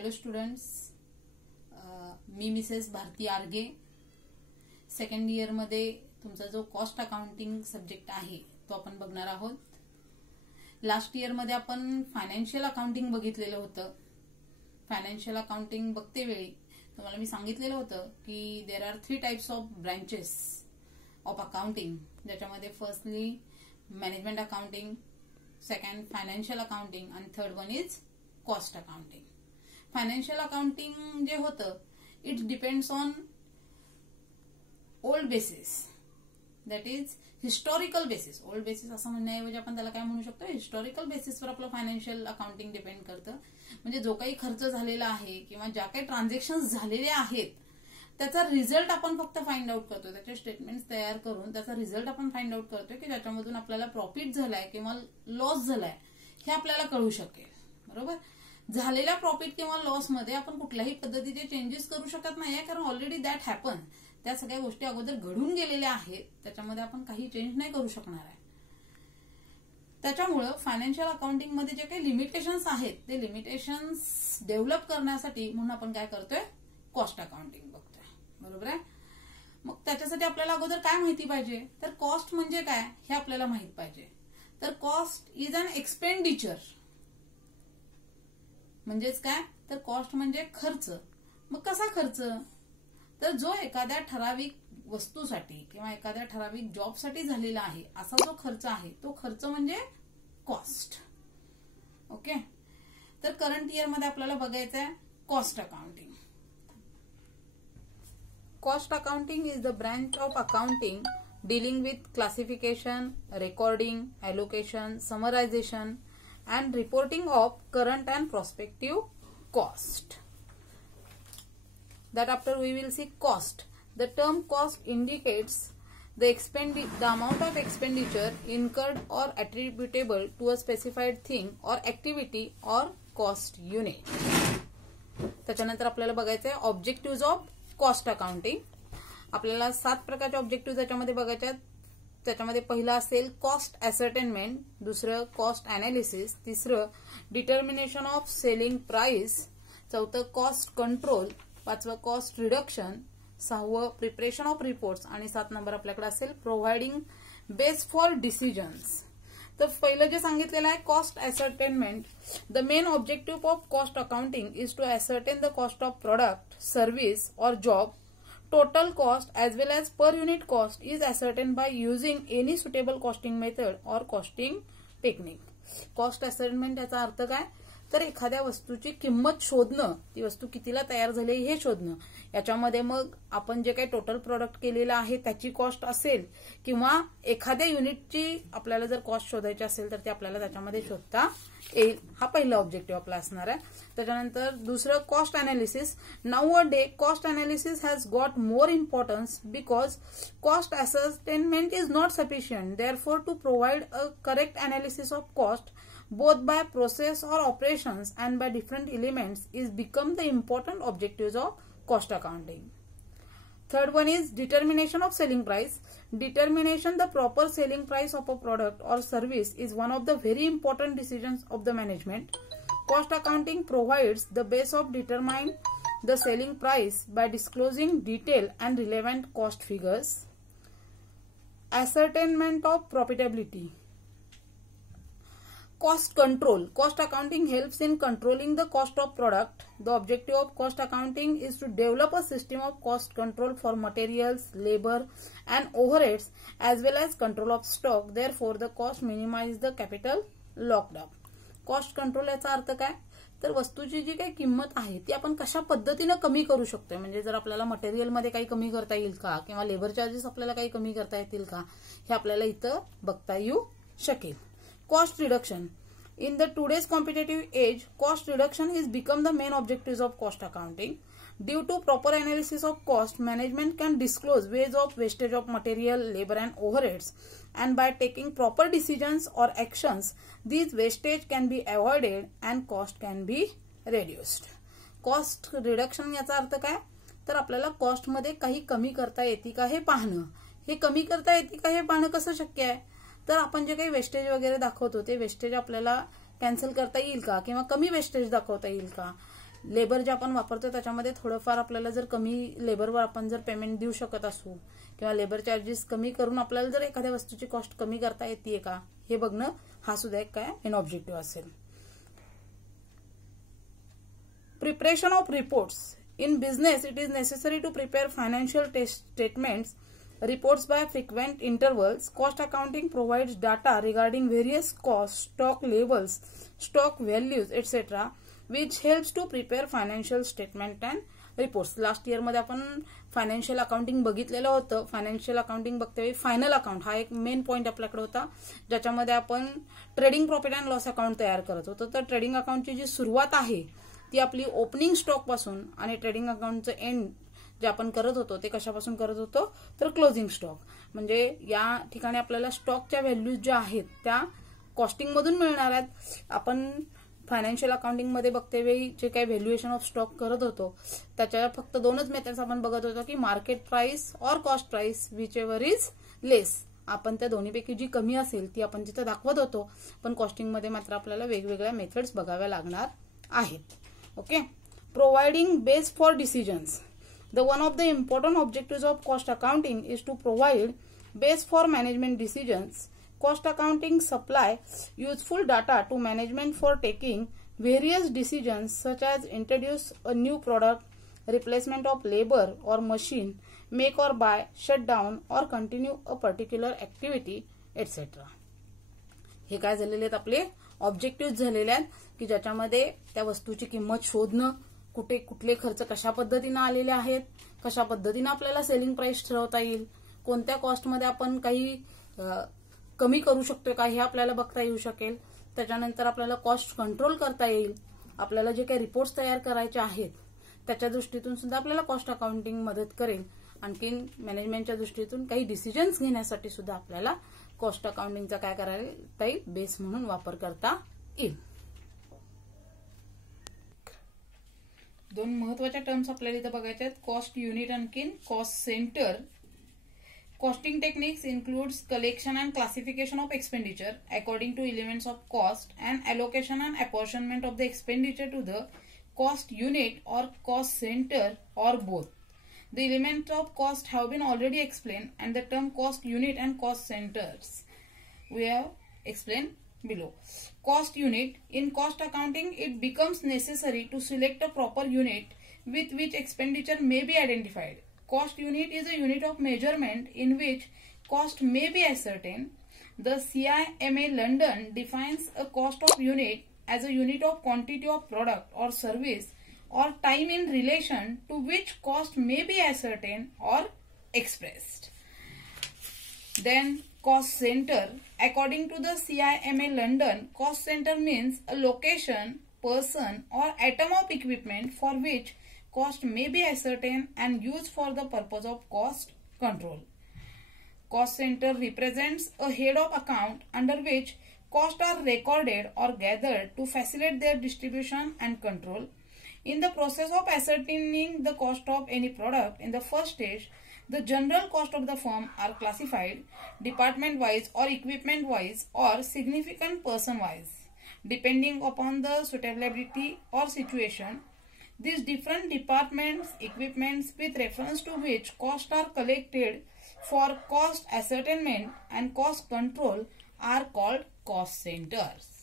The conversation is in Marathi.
हॅलो स्टुडंट्स, मी Mrs Bharti Arge. Second year मध्ये तुमचा जो कॉस्ट अकाउंटिंग सब्जेक्ट आहे तो आपण बघणार आहोत. लास्ट इयर मध्ये आपण फायनान्शियल अकाउंटिंग बघितलेलं होतं. फायनान्शियल अकाउंटिंग बघते वेळी तुम्हाला मी सांगितलेलं होतं की there are 3 types of branches of accounting, ज्याच्यामध्ये firstly management accounting, second financial accounting आणि third one is cost accounting. Financial accounting जे होतं it depends on old basis, that is historical basis. Old basis असं म्हणण्याऐवजी आपण त्याला काय म्हणू शकतो, हिस्टॉरिकल बेसिसवर आपलं फायनान्शियल अकाउंटिंग डिपेंड करतं. म्हणजे जो काही खर्च झालेला आहे किंवा ज्या काही ट्रान्झॅक्शन्स झालेले आहेत त्याचा रिझल्ट आपण फक्त फाइंड आउट करतोय. त्याचे स्टेटमेंट्स तयार करून त्याचा रिझल्ट आपण फाइंड आउट करतोय की ज्याच्यामधून आपल्याला प्रॉफिट झालाय किंवा लॉस झालाय हे आपल्याला कळू शकेल. बरोबर. झालेल्या प्रॉफिट किंवा लॉस मध्ये आपण कुठल्याही पद्धतीचे चेंजेस करू शकत नाहीये, कारण ऑलरेडी दॅट हॅपन. त्या सगळ्या गोष्टी अगोदर घडून गेलेल्या आहेत, त्याच्यामध्ये आपण काही चेंज नाही करू शकणार आहे. त्याच्यामुळं फायनान्शियल अकाउंटिंग मध्ये जे काही लिमिटेशन्स आहेत ते लिमिटेशन्स डेव्हलप करण्यासाठी म्हणून आपण काय करतोय, कॉस्ट अकाउंटिंग बघतोय. बरोबर आहे. मग त्याच्यासाठी आपल्याला अगोदर काय माहिती पाहिजे, तर कॉस्ट म्हणजे काय हे आपल्याला माहित पाहिजे. तर कॉस्ट इज अन एक्सपेंडिचर. म्हणजेच काय, तर कॉस्ट म्हणजे खर्च. मग कसा खर्च, तर जो एखाद्या ठराविक वस्तूसाठी किंवा एखाद्या ठराविक जॉबसाठी झालेला आहे असा जो खर्च आहे तो खर्च म्हणजे कॉस्ट. ओके. तर करंट इयर मध्ये आपल्याला बघायचं आहे cost accounting. Cost accounting is the branch of accounting dealing with classification, recording, allocation, summarization and reporting of current and prospective cost. That after we will see cost. The term cost indicates the amount of expenditure incurred or attributable to a specified thing or activity or cost unit. त्याच्यानंतर आपल्याला बघायचं आहे ऑब्जेक्टिव्ह ऑफ कॉस्ट अकाउंटिंग. आपल्याला 7 प्रकारचे ऑब्जेक्टिव्ह त्याच्यामध्ये बघायचे आहेत. त्याच्यामध्ये पहिला असेल कॉस्ट असर्टेनमेंट, दुसरं कॉस्ट अनालिसिस, तिसरं डिटर्मिनेशन ऑफ सेलिंग प्राइस, चौथं कॉस्ट कंट्रोल, पाचवं कॉस्ट रिडक्शन, 6वं प्रिपरेशन ऑफ रिपोर्ट्स आणि 7 नंबर आपल्याकडे असेल प्रोव्हाइडिंग बेस फॉर डिसिजन्स. तर पहिलं जे सांगितलेलं आहे cost ascertainment. The main objective of cost accounting is to ascertain the cost of product, service और job. Total cost as well as per unit cost is ascertained by using any suitable costing method or costing technique. Cost ascertainment याचा अर्थ काय, तर एखाद्या वस्तूची किंमत शोधणं, ती वस्तू कितीला तयार झाली हे शोधणं. याच्यामध्ये मग आपण जे काही टोटल प्रोडक्ट केलेलं आहे त्याची कॉस्ट असेल किंवा एखाद्या युनिटची आपल्याला जर कॉस्ट शोधायची असेल तर ते आपल्याला त्याच्यामध्ये शोधता येईल. हा पहिला ऑब्जेक्टिव्ह आपला असणार आहे. त्याच्यानंतर दुसरं cost analysis. Now a day cost analysis has got more importance because cost ascertainment is not sufficient. Therefore to provide a correct analysis of cost both by process or operations and by different elements is become the important objectives of cost accounting. Third one is determination of selling price. Determination the proper selling price of a product or service is one of the very important decisions of the management. Cost accounting provides the base of determine the selling price by disclosing detailed and relevant cost figures. Ascertainment of profitability. Cost control. Cost accounting helps in controlling the cost of product. The objective of cost accounting is to develop a system of cost control for materials, labor and overheads as well as control of stock. Therefore, the cost minimize the capital locked up. Cost control याचा अर्थ काय, तर वस्तूची जी काही किंमत आहे ती आपण कशा पद्धतीने कमी करू शकतो. म्हणजे जर आपल्याला मटेरियल मध्ये काही कमी करता येईल का किंवा लेबर चार्जेस आपल्याला काही कमी करता येतील का हे आपल्याला इथं बघता येऊ शकेल. Cost reduction. In the today's competitive age, cost reduction has become the main objectives of cost accounting. Due to proper analysis of cost, management can disclose ways of wastage of material, labor and overheads. And by taking proper decisions or actions, these wastage can be avoided and cost can be reduced. Cost reduction याचा अर्थ काय, तर आपल्याला कॉस्ट मध्ये काही कमी करता येते का हे पाहणं. हे कमी करता येते का हे पाहणं कसं शक्य आहे, तर आपण जे काही वेस्टेज वगैरे दाखवतो ते वेस्टेज आपल्याला कॅन्सल करता येईल का किंवा कमी वेस्टेज दाखवता येईल का लेबर जे आपण वापरतो त्याच्यामध्ये थोडंफार आपल्याला जर कमी लेबरवर आपण जर पेमेंट देऊ शकत असू किंवा लेबर चार्जेस कमी करून आपल्याला जर एखाद्या वस्तूची कॉस्ट कमी करता येते का हे बघणं हा सुद्धा एक काय मेन ऑब्जेक्टिव्ह असेल. Preparation of reports. In business, it is necessary to prepare financial statements, reports by frequent intervals. Cost accounting provides data regarding various costs, stock levels, stock values, etc., which helps to prepare financial statement and reports. Last year मध्ये आपण फायनान्शियल अकाउंटिंग बघितलेलं होतं. फायनान्शियल अकाउंटिंग बघते फायनल अकाउंट हा एक मेन पॉईंट आपल्याकडे होता, ज्याच्यामध्ये आपण trading profit and loss account तयार करत होतो. तर ट्रेडिंग अकाउंटची जी सुरुवात आहे ती आपली ओपनिंग स्टॉक पासून आणि ट्रेडिंग अकाउंटचं एंड जे आपण करत होतो ते कशापासून करत होतो तर क्लोजिंग स्टॉक. म्हणजे या ठिकाणी आपल्याला स्टॉकच्या व्हॅल्यूज ज्या आहेत त्या कॉस्टिंग मधून मिळणार आहेत. आपण फायनान्शियल अकाउंटिंग मध्ये बघते वेळी जे काही व्हॅल्युएशन ऑफ स्टॉक करत होतो त्याच्या फक्त दोनच मेथड्स आपण बघत होतो की market price or cost price whichever is less. आपण त्या दोन्हीपैकी जी कमी असेल ती आपण तिथे दाखवत होतो, पण कॉस्टिंग मध्ये मात्र आपल्याला वेगवेगळ्या मेथड्स बघाव्या लागणार आहेत. Okay, providing base for decisions. One of the important objectives of cost accounting is to provide base for management decisions. Cost accounting supply useful data to management for taking various decisions such as introduce a new product, replacement of labor or machine, make or buy, shut down or continue a particular activity, etc. हे काय झालेले आहेत आपले ऑब्जेक्टिव्ह झालेले आहेत की ज्याच्यामध्ये त्या वस्तूची किंमत शोधणं, कुठले खर्च कशा पद्धतीने आलेले आहेत, कशा पद्धतीने आपल्याला सेलिंग प्राइस ठरवता येईल, कोणत्या कॉस्टमध्ये आपण काही कमी करू शकतो का हे आपल्याला बघता येऊ शकेल. त्याच्यानंतर आपल्याला कॉस्ट कंट्रोल करता येईल. आपल्याला जे काही रिपोर्ट्स तयार करायचे आहेत त्याच्या दृष्टीतून सुद्धा आपल्याला कॉस्ट अकाउंटिंग मदत करेल. आणखीन मॅनेजमेंटच्या दृष्टीतून काही डिसिजन्स घेण्यासाठी सुद्धा आपल्याला कॉस्ट अकाउंटिंगचा काय करायला येईल बेस म्हणून वापर करता येईल. दोन महत्वाच्या टर्म्स आपल्याला इथे बघायच्या आहेत, कॉस्ट युनिट आणखीन cost centre. Costing techniques includes collection and classification of expenditure according to elements of cost and allocation and apportionment of the expenditure to the cost unit or cost center or both. The elements of cost have been already explained and the term cost unit and cost centers we have explained below. Cost unit. In cost accounting, it becomes necessary to select a proper unit with which expenditure may be identified. Cost unit is a unit of measurement in which cost may be ascertained. The CIMA London defines a cost of unit as a unit of quantity of product or service or time in relation to which cost may be ascertained or expressed. Then cost center. According to the CIMA London, cost center means a location, person or item of equipment for which cost may be ascertained and used for the purpose of cost control. Cost center represents a head of account under which costs are recorded or gathered to facilitate their distribution and control. In the process of ascertaining the cost of any product in the first stage, the general cost of the firm are classified department-wise or equipment-wise or significant person-wise, depending upon the suitability or situation. These different departments, equipments with reference to which costs are collected for cost ascertainment and cost control are called cost centers.